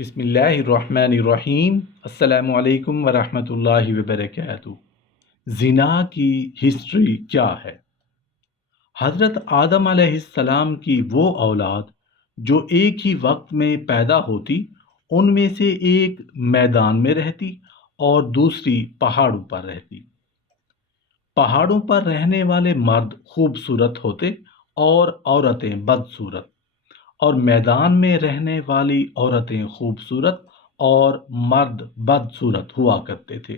بسم اللہ الرحمن الرحیم۔ السلام علیکم ورحمۃ اللہ وبرکاتہ۔ زنا کی ہسٹری کیا ہے؟ حضرت آدم علیہ السلام کی وہ اولاد جو ایک ہی وقت میں پیدا ہوتی، ان میں سے ایک میدان میں رہتی اور دوسری پہاڑوں پر رہتی۔ پہاڑوں پر رہنے والے مرد خوبصورت ہوتے اور عورتیں بدصورت، اور میدان میں رہنے والی عورتیں خوبصورت اور مرد بدصورت ہوا کرتے تھے۔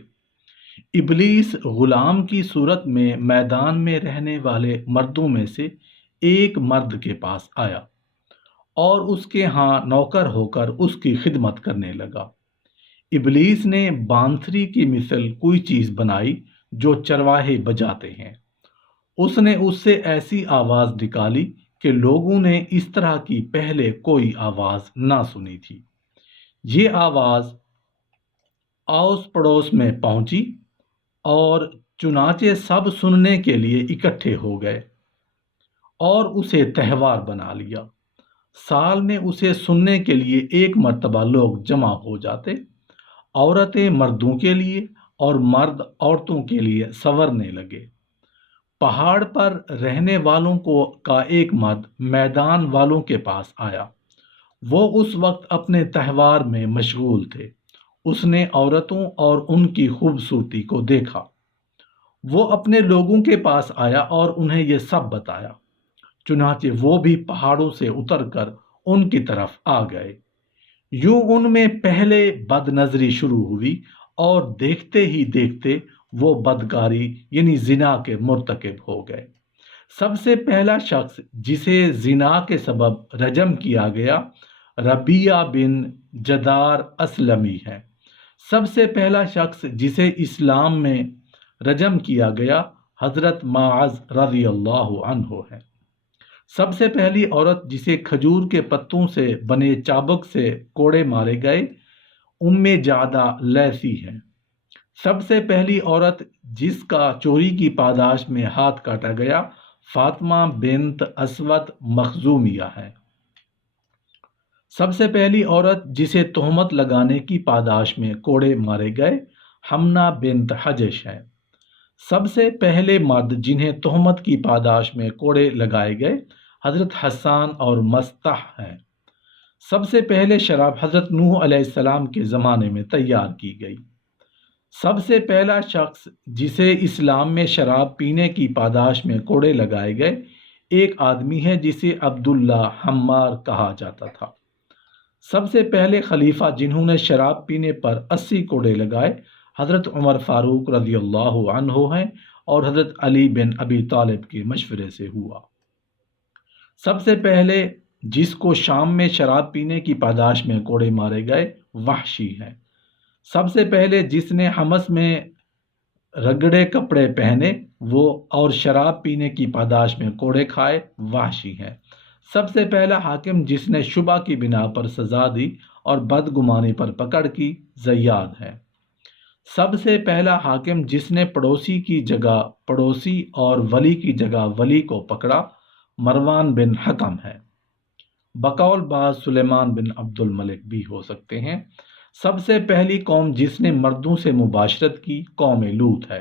ابلیس غلام کی صورت میں میدان میں رہنے والے مردوں میں سے ایک مرد کے پاس آیا اور اس کے ہاں نوکر ہو کر اس کی خدمت کرنے لگا۔ ابلیس نے بانسری کی مثل کوئی چیز بنائی جو چرواہے بجاتے ہیں۔ اس نے اس سے ایسی آواز نکالی کہ لوگوں نے اس طرح کی پہلے کوئی آواز نہ سنی تھی۔ یہ آواز آس پڑوس میں پہنچی اور چنانچہ سب سننے کے لیے اکٹھے ہو گئے اور اسے تہوار بنا لیا۔ سال میں اسے سننے کے لیے ایک مرتبہ لوگ جمع ہو جاتے، عورتیں مردوں کے لیے اور مرد عورتوں کے لیے سنورنے لگے۔ پہاڑ پر رہنے والوں کا ایک مرد میدان والوں کے پاس آیا۔ وہ اس وقت اپنے تہوار میں مشغول تھے۔ اس نے عورتوں اور ان کی خوبصورتی کو دیکھا۔ وہ اپنے لوگوں کے پاس آیا اور انہیں یہ سب بتایا۔ چنانچہ وہ بھی پہاڑوں سے اتر کر ان کی طرف آ گئے۔ یوں ان میں پہلے بد نظری شروع ہوئی اور دیکھتے ہی دیکھتے وہ بدکاری یعنی زنا کے مرتکب ہو گئے۔ سب سے پہلا شخص جسے زنا کے سبب رجم کیا گیا ربیعہ بن جدار اسلمی ہے۔ سب سے پہلا شخص جسے اسلام میں رجم کیا گیا حضرت معاذ رضی اللہ عنہ ہے۔ سب سے پہلی عورت جسے کھجور کے پتوں سے بنے چابک سے کوڑے مارے گئے ام جعدہ لیثی ہے۔ سب سے پہلی عورت جس کا چوری کی پاداش میں ہاتھ کاٹا گیا فاطمہ بنت اسود مخزومیہ ہے۔ سب سے پہلی عورت جسے تہمت لگانے کی پاداش میں کوڑے مارے گئے حمنہ بنت حجش ہے۔ سب سے پہلے مرد جنہیں تہمت کی پاداش میں کوڑے لگائے گئے حضرت حسان اور مستح ہیں۔ سب سے پہلے شراب حضرت نوح علیہ السلام کے زمانے میں تیار کی گئی۔ سب سے پہلا شخص جسے اسلام میں شراب پینے کی پاداش میں کوڑے لگائے گئے ایک آدمی ہے جسے عبداللہ حمار کہا جاتا تھا۔ سب سے پہلے خلیفہ جنہوں نے شراب پینے پر 80 کوڑے لگائے حضرت عمر فاروق رضی اللہ عنہ ہیں اور حضرت علی بن ابی طالب کے مشورے سے ہوا۔ سب سے پہلے جس کو شام میں شراب پینے کی پاداش میں کوڑے مارے گئے وحشی ہے۔ سب سے پہلے جس نے حمس میں رگڑے کپڑے پہنے وہ اور شراب پینے کی پاداش میں کوڑے کھائے وحشی ہے۔ سب سے پہلا حاکم جس نے شبہ کی بنا پر سزا دی اور بدگمانی پر پکڑ کی زیاد ہے۔ سب سے پہلا حاکم جس نے پڑوسی کی جگہ پڑوسی اور ولی کی جگہ ولی کو پکڑا مروان بن حکم ہے۔ بقول بعض سلیمان بن عبد الملک بھی ہو سکتے ہیں۔ سب سے پہلی قوم جس نے مردوں سے مباشرت کی قوم لوط ہے۔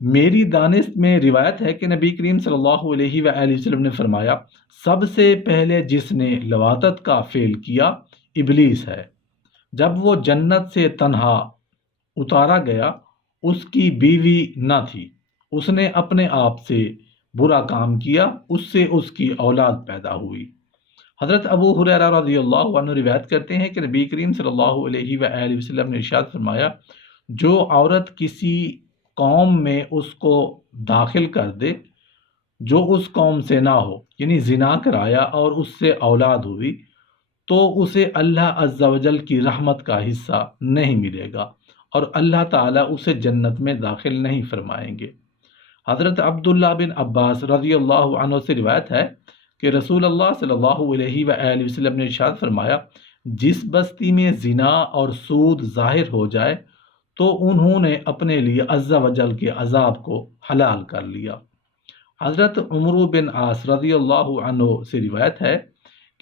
میری دانست میں روایت ہے کہ نبی کریم صلی اللہ علیہ وآلہ وسلم نے فرمایا سب سے پہلے جس نے لواطت کا فعل کیا ابلیس ہے۔ جب وہ جنت سے تنہا اتارا گیا اس کی بیوی نہ تھی، اس نے اپنے آپ سے برا کام کیا، اس سے اس کی اولاد پیدا ہوئی۔ حضرت ابو ہریرہ رضی اللہ عنہ روایت کرتے ہیں کہ نبی کریم صلی اللہ علیہ وآلہ وسلم نے ارشاد فرمایا جو عورت کسی قوم میں اس کو داخل کر دے جو اس قوم سے نہ ہو یعنی زنا کرایا اور اس سے اولاد ہوئی تو اسے اللہ عز و جل کی رحمت کا حصہ نہیں ملے گا اور اللہ تعالیٰ اسے جنت میں داخل نہیں فرمائیں گے۔ حضرت عبداللہ بن عباس رضی اللہ عنہ سے روایت ہے کہ رسول اللہ صلی اللہ علیہ وآلہ وسلم نے ارشاد فرمایا جس بستی میں زنا اور سود ظاہر ہو جائے تو انہوں نے اپنے لیے عز و جل کے عذاب کو حلال کر لیا۔ حضرت عمرو بن عاص رضی اللہ عنہ سے روایت ہے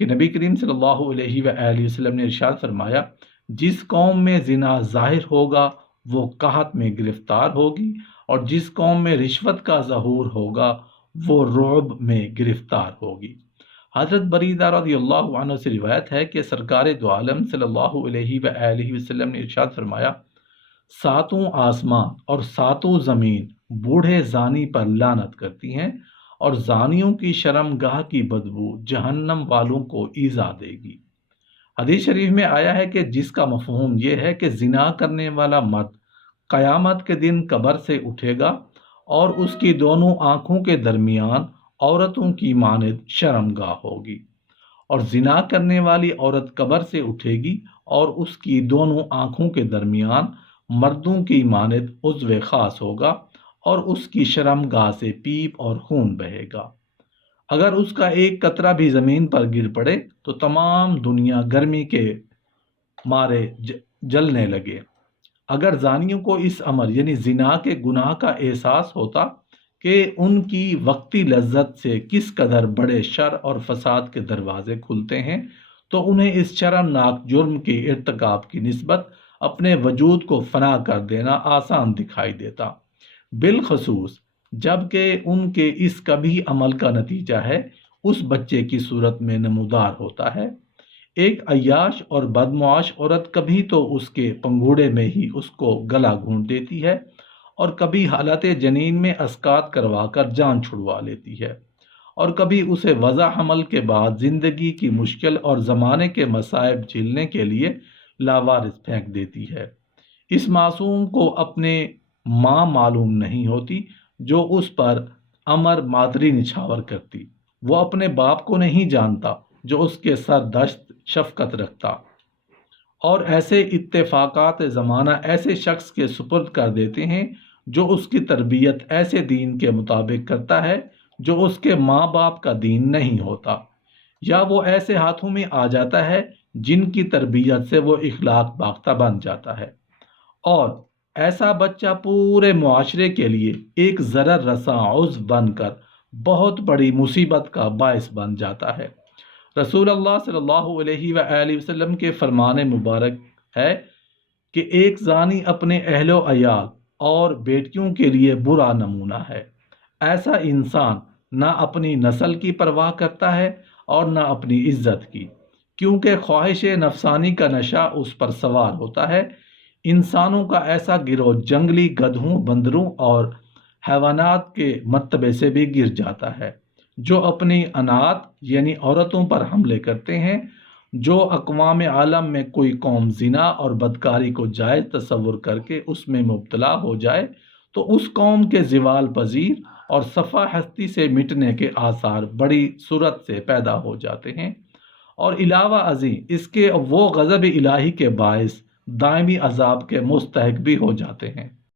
کہ نبی کریم صلی اللہ علیہ وآلہ وسلم نے ارشاد فرمایا، جس قوم میں زنا ظاہر ہوگا وہ قحط میں گرفتار ہوگی، اور جس قوم میں رشوت کا ظہور ہوگا وہ رعب میں گرفتار ہوگی۔ حضرت بریدہ رضی اللہ عنہ سے روایت ہے کہ سرکار دو عالم صلی اللہ علیہ وآلہ وسلم نے ارشاد فرمایا، ساتوں آسمان اور ساتوں زمین بوڑھے زانی پر لعنت کرتی ہیں، اور زانیوں کی شرمگاہ کی بدبو جہنم والوں کو ایذا دے گی۔ حدیث شریف میں آیا ہے کہ جس کا مفہوم یہ ہے کہ زنا کرنے والا مرد قیامت کے دن قبر سے اٹھے گا اور اس کی دونوں آنکھوں کے درمیان عورتوں کی مانند شرمگاہ ہوگی، اور زنا کرنے والی عورت قبر سے اٹھے گی اور اس کی دونوں آنکھوں کے درمیان مردوں کی مانند عضو خاص ہوگا، اور اس کی شرمگاہ سے پیپ اور خون بہے گا۔ اگر اس کا ایک قطرہ بھی زمین پر گر پڑے تو تمام دنیا گرمی کے مارے جلنے لگے۔ اگر زانیوں کو اس امر یعنی زنا کے گناہ کا احساس ہوتا کہ ان کی وقتی لذت سے کس قدر بڑے شر اور فساد کے دروازے کھلتے ہیں، تو انہیں اس شرمناک جرم کے ارتکاب کی نسبت اپنے وجود کو فنا کر دینا آسان دکھائی دیتا، بالخصوص جب کہ ان کے اس کبھی عمل کا نتیجہ ہے اس بچے کی صورت میں نمودار ہوتا ہے۔ ایک عیاش اور بدمعاش عورت کبھی تو اس کے پنگوڑے میں ہی اس کو گلا گھونٹ دیتی ہے، اور کبھی حالت جنین میں اسقاط کروا کر جان چھڑوا لیتی ہے، اور کبھی اسے وضع حمل کے بعد زندگی کی مشکل اور زمانے کے مصائب جھیلنے کے لیے لاوارث پھینک دیتی ہے۔ اس معصوم کو اپنے ماں معلوم نہیں ہوتی جو اس پر امر مادری نچھاور کرتی، وہ اپنے باپ کو نہیں جانتا جو اس کے سر دشت شفقت رکھتا، اور ایسے اتفاقات زمانہ ایسے شخص کے سپرد کر دیتے ہیں جو اس کی تربیت ایسے دین کے مطابق کرتا ہے جو اس کے ماں باپ کا دین نہیں ہوتا، یا وہ ایسے ہاتھوں میں آ جاتا ہے جن کی تربیت سے وہ اخلاق باختہ بن جاتا ہے، اور ایسا بچہ پورے معاشرے کے لیے ایک ضرر رساں عضو بن کر بہت بڑی مصیبت کا باعث بن جاتا ہے۔ رسول اللہ صلی اللہ علیہ وآلہ وسلم کے فرمان مبارک ہے کہ ایک زانی اپنے اہل و عیال اور بیٹیوں کے لیے برا نمونہ ہے۔ ایسا انسان نہ اپنی نسل کی پرواہ کرتا ہے اور نہ اپنی عزت کی، کیونکہ خواہش نفسانی کا نشہ اس پر سوار ہوتا ہے۔ انسانوں کا ایسا گروہ جنگلی گدھوں، بندروں اور حیوانات کے مرتبے سے بھی گر جاتا ہے، جو اپنی انات یعنی عورتوں پر حملے کرتے ہیں۔ جو اقوام عالم میں کوئی قوم زنا اور بدکاری کو جائز تصور کر کے اس میں مبتلا ہو جائے تو اس قوم کے زوال پذیر اور صفحہ ہستی سے مٹنے کے آثار بڑی صورت سے پیدا ہو جاتے ہیں، اور علاوہ ازیں اس کے وہ غضب الہی کے باعث دائمی عذاب کے مستحق بھی ہو جاتے ہیں۔